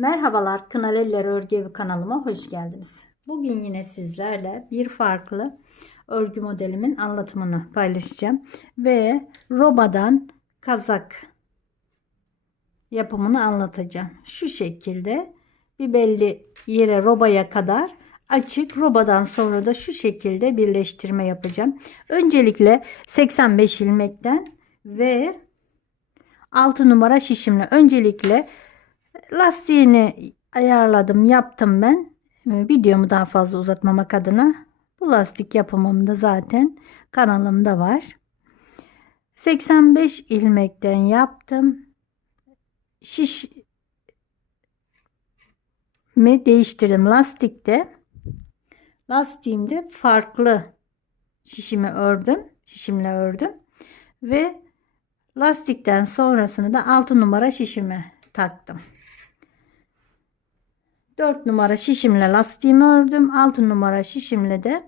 Merhabalar Kınal Eller Örgü Evi kanalıma hoş geldiniz. Bugün yine sizlerle bir farklı örgü modelimin anlatımını paylaşacağım. Ve robadan kazak yapımını anlatacağım. Şu şekilde bir belli yere robaya kadar açık robadan sonra da şu şekilde birleştirme yapacağım. Öncelikle 85 ilmekten ve 6 numara şişimle öncelikle lastiğini ayarladım yaptım ben. Ee, videomu daha fazla uzatmamak adına bu lastik yapımım da zaten kanalımda var. 85 ilmekten yaptım. Şiş mi değiştirdim lastikte. Lastiğimde farklı şişimi ördüm şişimle ördüm ve lastikten sonrasını da 6 numara şişime taktım 4 numara şişimle lastiğimi ördüm. 6 numara şişimle de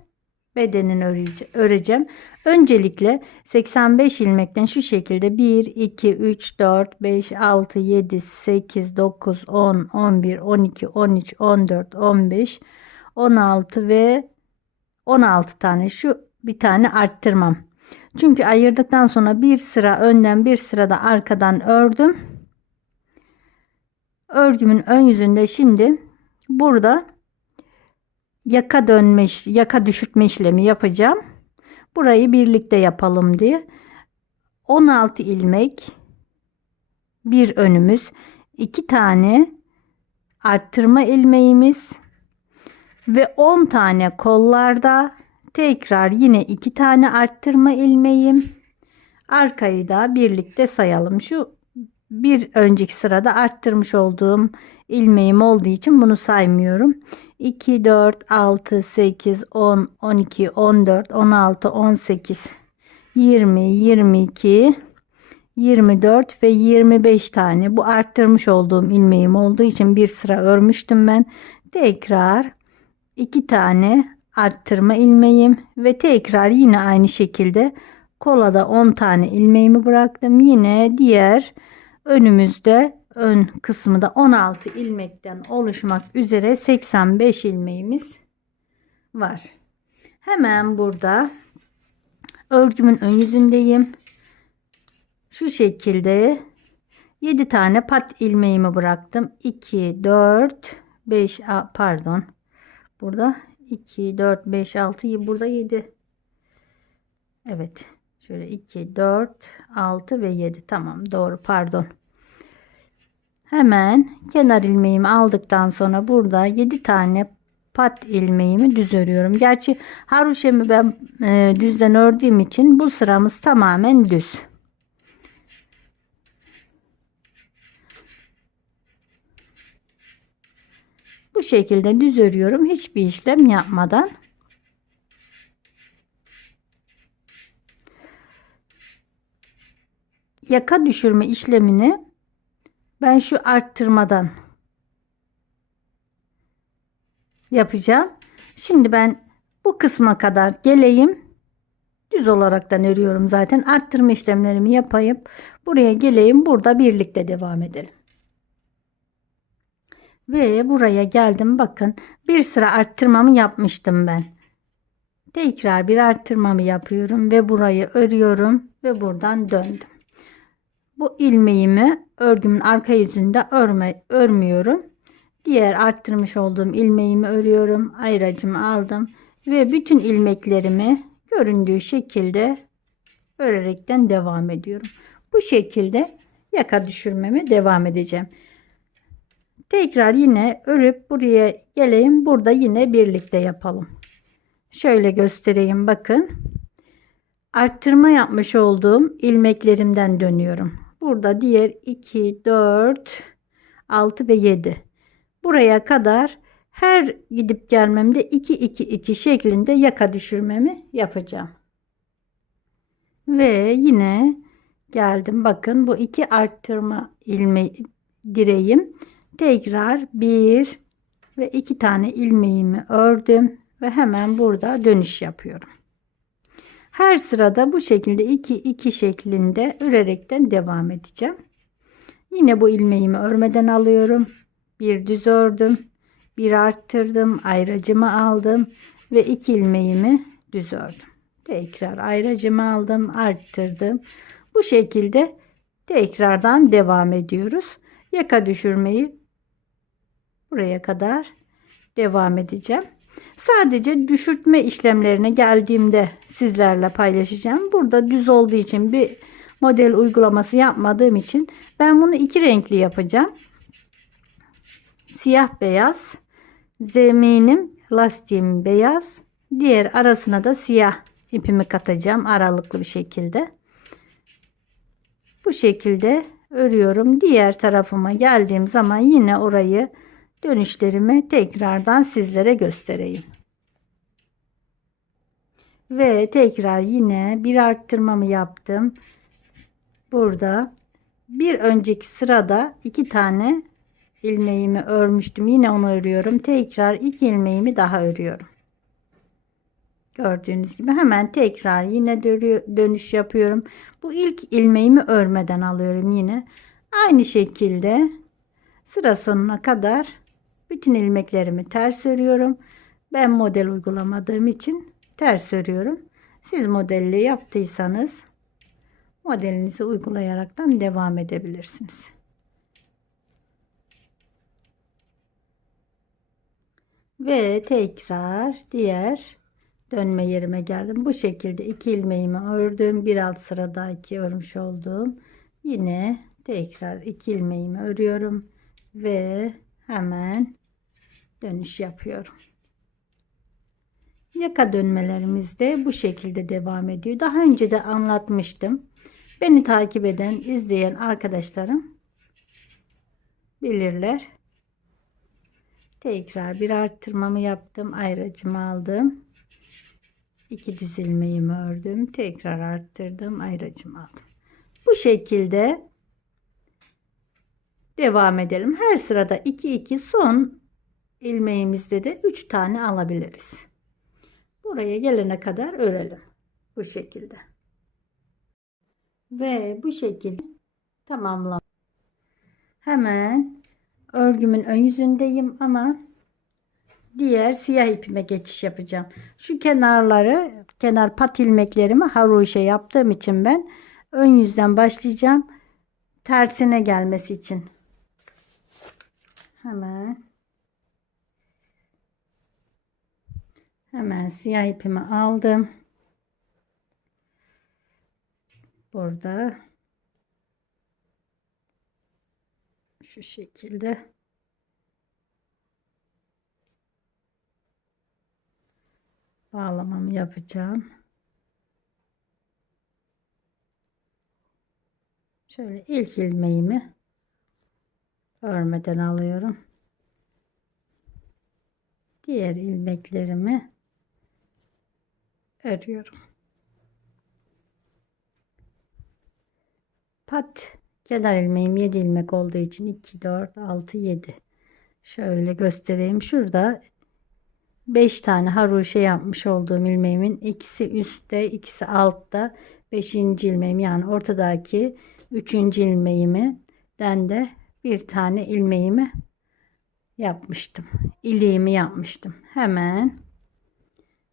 bedenini öreceğim. Öncelikle 85 ilmekten şu şekilde 1, 2, 3, 4, 5, 6, 7, 8, 9, 10, 11, 12, 13, 14, 15, 16 ve 16 tane şu bir tane arttırmam. Çünkü ayırdıktan sonra bir sıra önden bir sıra da arkadan ördüm. Örgümün ön yüzünde şimdi burada yaka dönme yaka düşürtme işlemi yapacağım. Burayı birlikte yapalım diye. 16 ilmek bir önümüz iki tane arttırma ilmeğimiz ve 10 tane kollarda tekrar yine iki tane arttırma ilmeğim. Arkayı da birlikte sayalım. Şu bir önceki sırada arttırmış olduğum ilmeğim olduğu için bunu saymıyorum. 2, 4, 6, 8, 10, 12, 14, 16, 18, 20, 22, 24 ve 25 tane bu arttırmış olduğum ilmeğim olduğu için bir sıra örmüştüm ben. Tekrar iki tane arttırma ilmeğim ve tekrar yine aynı şekilde kola da 10 tane ilmeğimi bıraktım. Yine diğer önümüzde ön kısmı da 16 ilmekten oluşmak üzere 85 ilmeğimiz var. Hemen burada örgümün ön yüzündeyim. Şu şekilde 7 tane pat ilmeğimi bıraktım. 2 4 5 pardon. Burada 2 4 5 6 burada 7. Evet. Şöyle 2 4 6 ve 7 tamam doğru pardon. Hemen kenar ilmeğimi aldıktan sonra burada 7 tane pat ilmeğimi düz örüyorum. Gerçi haroşemi ben e, düzden ördüğüm için bu sıramız tamamen düz. Bu şekilde düz örüyorum. Hiçbir işlem yapmadan. Yaka düşürme işlemini ben şu arttırmadan yapacağım. Şimdi ben bu kısma kadar geleyim. Düz olaraktan örüyorum zaten. Arttırma işlemlerimi yapayım. Buraya geleyim. Burada birlikte devam edelim. Ve buraya geldim. Bakın bir sıra arttırmamı yapmıştım ben. Tekrar bir arttırmamı yapıyorum ve burayı örüyorum ve buradan döndüm. Bu ilmeğimi örgümün arka yüzünde örme, örmüyorum. Diğer arttırmış olduğum ilmeğimi örüyorum. Ayracımı aldım ve bütün ilmeklerimi göründüğü şekilde örerekten devam ediyorum. Bu şekilde yaka düşürmeme devam edeceğim. Tekrar yine örüp buraya geleyim. Burada yine birlikte yapalım. Şöyle göstereyim bakın. Arttırma yapmış olduğum ilmeklerimden dönüyorum. Burada diğer 2, 4, 6 ve 7. Buraya kadar her gidip gelmemde 2, 2, 2 şeklinde yaka düşürmemi yapacağım. Ve yine geldim. Bakın bu iki arttırma ilme direğim. Tekrar bir ve iki tane ilmeğimi ördüm ve hemen burada dönüş yapıyorum. Her sırada bu şekilde 2 2 şeklinde örerekten devam edeceğim. Yine bu ilmeğimi örmeden alıyorum. bir düz ördüm. Bir arttırdım. Ayracımı aldım. Ve iki ilmeğimi düz ördüm. Tekrar ayracımı aldım. Arttırdım. Bu şekilde tekrardan devam ediyoruz. Yaka düşürmeyi buraya kadar devam edeceğim. Sadece düşürtme işlemlerine geldiğimde sizlerle paylaşacağım. Burada düz olduğu için bir model uygulaması yapmadığım için ben bunu iki renkli yapacağım. Siyah beyaz. Zeminim lastiğim beyaz. Diğer arasına da siyah ipimi katacağım aralıklı bir şekilde. Bu şekilde örüyorum. Diğer tarafıma geldiğim zaman yine orayı dönüşlerimi tekrardan sizlere göstereyim. Ve tekrar yine bir arttırmamı yaptım. Burada bir önceki sırada iki tane ilmeğimi örmüştüm. Yine onu örüyorum. Tekrar iki ilmeğimi daha örüyorum. Gördüğünüz gibi hemen tekrar yine dönüş yapıyorum. Bu ilk ilmeğimi örmeden alıyorum yine. Aynı şekilde sıra sonuna kadar bütün ilmeklerimi ters örüyorum. Ben model uygulamadığım için ters örüyorum. Siz modelli yaptıysanız modelinizi uygulayaraktan devam edebilirsiniz. Ve tekrar diğer dönme yerime geldim. Bu şekilde iki ilmeğimi ördüm. Bir alt sıradaki örmüş olduğum yine tekrar iki ilmeğimi örüyorum ve hemen dönüş yapıyorum. Yaka dönmelerimiz de bu şekilde devam ediyor. Daha önce de anlatmıştım. Beni takip eden, izleyen arkadaşlarım bilirler. Tekrar bir arttırmamı yaptım. Ayracımı aldım. İki düz ilmeğimi ördüm. Tekrar arttırdım. Ayracımı aldım. Bu şekilde devam edelim. Her sırada 2 2 son ilmeğimizde de 3 tane alabiliriz. Buraya gelene kadar örelim. Bu şekilde. Ve bu şekilde tamamlam. Hemen örgümün ön yüzündeyim ama diğer siyah ipime geçiş yapacağım. Şu kenarları, kenar pat ilmeklerimi haroşa yaptığım için ben ön yüzden başlayacağım. Tersine gelmesi için. Hemen hemen siyah ipimi aldım. Burada şu şekilde bağlamamı yapacağım. Şöyle ilk ilmeğimi örmeden alıyorum. Diğer ilmeklerimi örüyorum. Pat kenar ilmeğim 7 ilmek olduğu için 2 4 6 7 şöyle göstereyim şurada 5 tane haroşa yapmış olduğum ilmeğimin ikisi üstte ikisi altta 5. ilmeğim yani ortadaki 3. ilmeğimi den de bir tane ilmeğimi yapmıştım. İliğimi yapmıştım. Hemen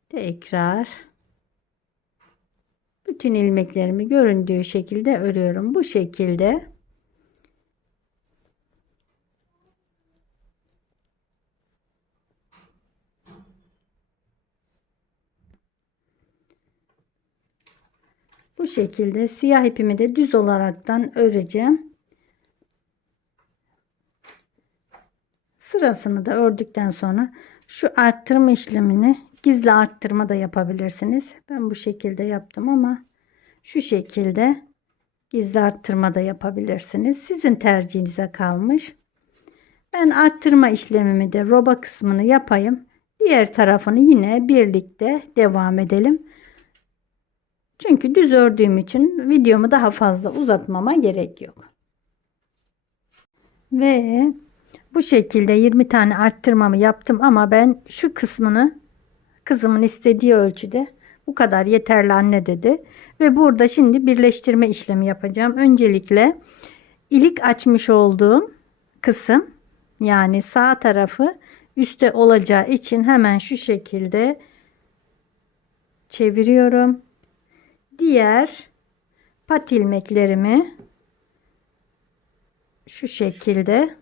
tekrar bütün ilmeklerimi göründüğü şekilde örüyorum. Bu şekilde Bu şekilde siyah ipimi de düz olaraktan öreceğim. Sırasını da ördükten sonra şu arttırma işlemini gizli arttırma da yapabilirsiniz. Ben bu şekilde yaptım ama şu şekilde gizli arttırma da yapabilirsiniz. Sizin tercihinize kalmış. Ben arttırma işlemimi de roba kısmını yapayım. Diğer tarafını yine birlikte devam edelim. Çünkü düz ördüğüm için videomu daha fazla uzatmama gerek yok. Ve bu şekilde 20 tane arttırmamı yaptım ama ben şu kısmını kızımın istediği ölçüde bu kadar yeterli anne dedi. Ve burada şimdi birleştirme işlemi yapacağım. Öncelikle ilik açmış olduğum kısım yani sağ tarafı üstte olacağı için hemen şu şekilde çeviriyorum. Diğer pat ilmeklerimi şu şekilde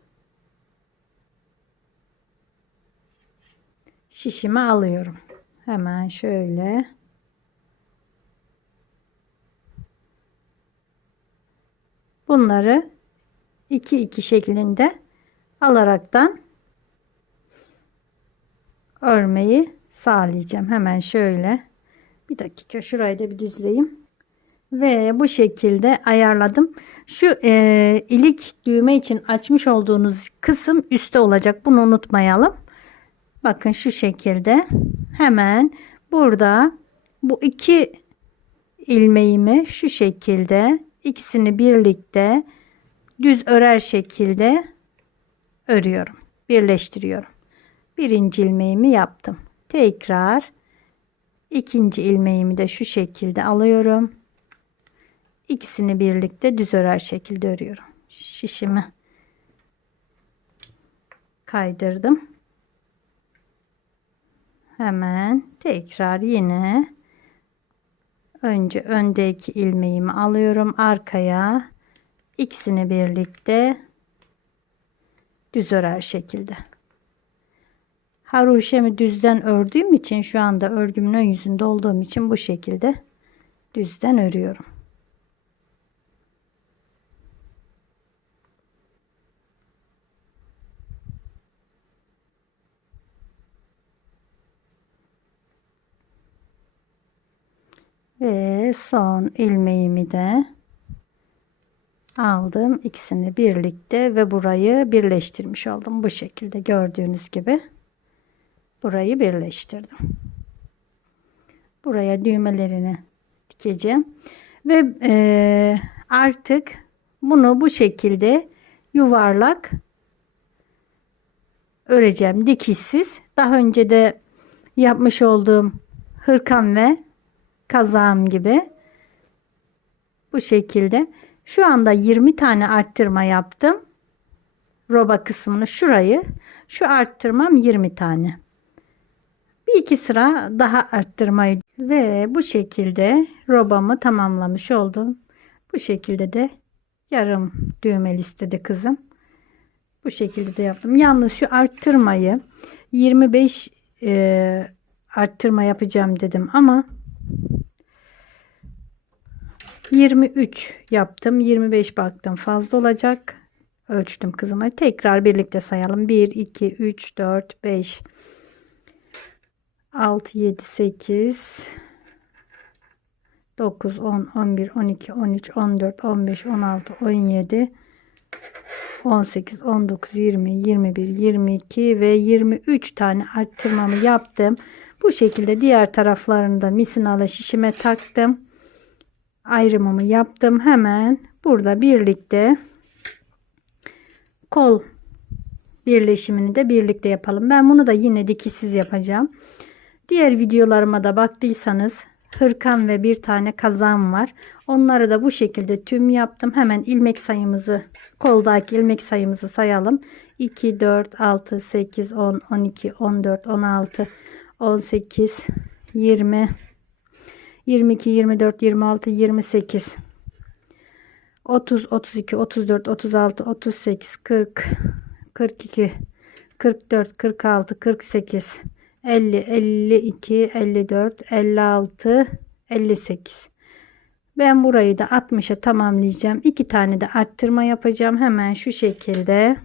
şişime alıyorum. Hemen şöyle bunları 2 2 şeklinde alaraktan örmeyi sağlayacağım. Hemen şöyle bir dakika şurayı da bir düzleyeyim. Ve bu şekilde ayarladım. Şu e, ilik düğme için açmış olduğunuz kısım üstte olacak. Bunu unutmayalım. Bakın şu şekilde hemen burada bu iki ilmeğimi şu şekilde ikisini birlikte düz örer şekilde örüyorum. Birleştiriyorum. Birinci ilmeğimi yaptım. Tekrar ikinci ilmeğimi de şu şekilde alıyorum. İkisini birlikte düz örer şekilde örüyorum. Şişimi kaydırdım. Hemen tekrar yine önce öndeki ilmeğimi alıyorum arkaya ikisini birlikte düz örer şekilde. Haroşemi düzden ördüğüm için şu anda örgümün ön yüzünde olduğum için bu şekilde düzden örüyorum. Son ilmeğimi de aldım. ikisini birlikte ve burayı birleştirmiş oldum. Bu şekilde gördüğünüz gibi burayı birleştirdim. Buraya düğmelerini dikeceğim. Ve e, artık bunu bu şekilde yuvarlak öreceğim dikişsiz. Daha önce de yapmış olduğum hırkam ve kazağım gibi. Bu şekilde. Şu anda 20 tane arttırma yaptım. Roba kısmını şurayı. Şu arttırmam 20 tane. Bir iki sıra daha arttırmayı ve bu şekilde robamı tamamlamış oldum. Bu şekilde de yarım düğmeli istedi kızım. Bu şekilde de yaptım. Yalnız şu arttırmayı 25 e, arttırma yapacağım dedim ama 23 yaptım. 25 baktım fazla olacak. Ölçtüm kızıma. Tekrar birlikte sayalım. 1, 2, 3, 4, 5, 6, 7, 8, 9, 10, 11, 12, 13, 14, 15, 16, 17, 18, 19, 20, 21, 22 ve 23 tane arttırmamı yaptım. Bu şekilde diğer taraflarını da misinalı şişime taktım ayrımımı yaptım. Hemen burada birlikte kol birleşimini de birlikte yapalım. Ben bunu da yine dikişsiz yapacağım. Diğer videolarıma da baktıysanız hırkan ve bir tane kazan var. Onları da bu şekilde tüm yaptım. Hemen ilmek sayımızı koldaki ilmek sayımızı sayalım. 2, 4, 6, 8, 10, 12, 14, 16, 18, 20, 22, 24, 26, 28, 30, 32, 34, 36, 38, 40, 42, 44, 46, 48, 50, 52, 54, 56, 58. Ben burayı da 60'a tamamlayacağım. İki tane de arttırma yapacağım. Hemen şu şekilde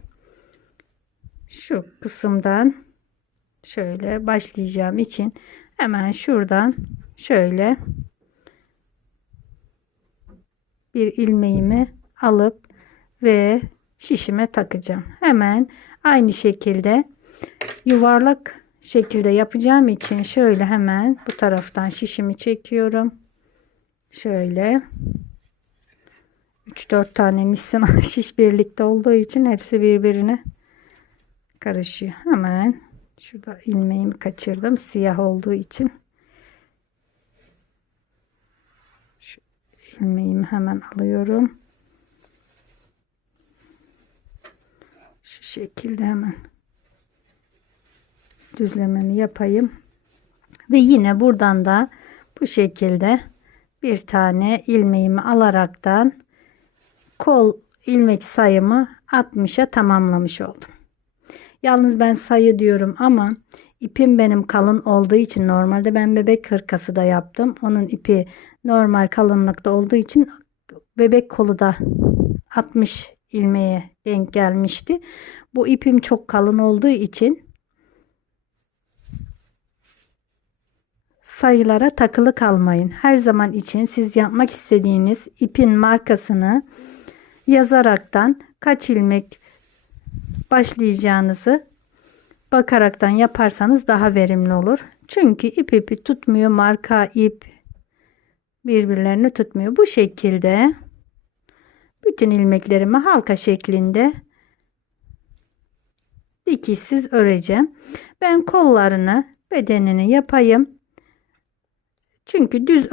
şu kısımdan şöyle başlayacağım için hemen şuradan şöyle bir ilmeğimi alıp ve şişime takacağım. Hemen aynı şekilde yuvarlak şekilde yapacağım için şöyle hemen bu taraftan şişimi çekiyorum. Şöyle 3-4 tane misin şiş birlikte olduğu için hepsi birbirine karışıyor. Hemen şurada ilmeğimi kaçırdım siyah olduğu için. ilmeğimi hemen alıyorum. Şu şekilde hemen düzlememi yapayım. Ve yine buradan da bu şekilde bir tane ilmeğimi alaraktan kol ilmek sayımı 60'a tamamlamış oldum. Yalnız ben sayı diyorum ama ipim benim kalın olduğu için normalde ben bebek hırkası da yaptım. Onun ipi normal kalınlıkta olduğu için bebek kolu da 60 ilmeğe denk gelmişti. Bu ipim çok kalın olduğu için sayılara takılı kalmayın. Her zaman için siz yapmak istediğiniz ipin markasını yazaraktan kaç ilmek başlayacağınızı bakaraktan yaparsanız daha verimli olur. Çünkü ip ipi tutmuyor. Marka ip birbirlerini tutmuyor. Bu şekilde bütün ilmeklerimi halka şeklinde dikişsiz öreceğim. Ben kollarını bedenini yapayım. Çünkü düz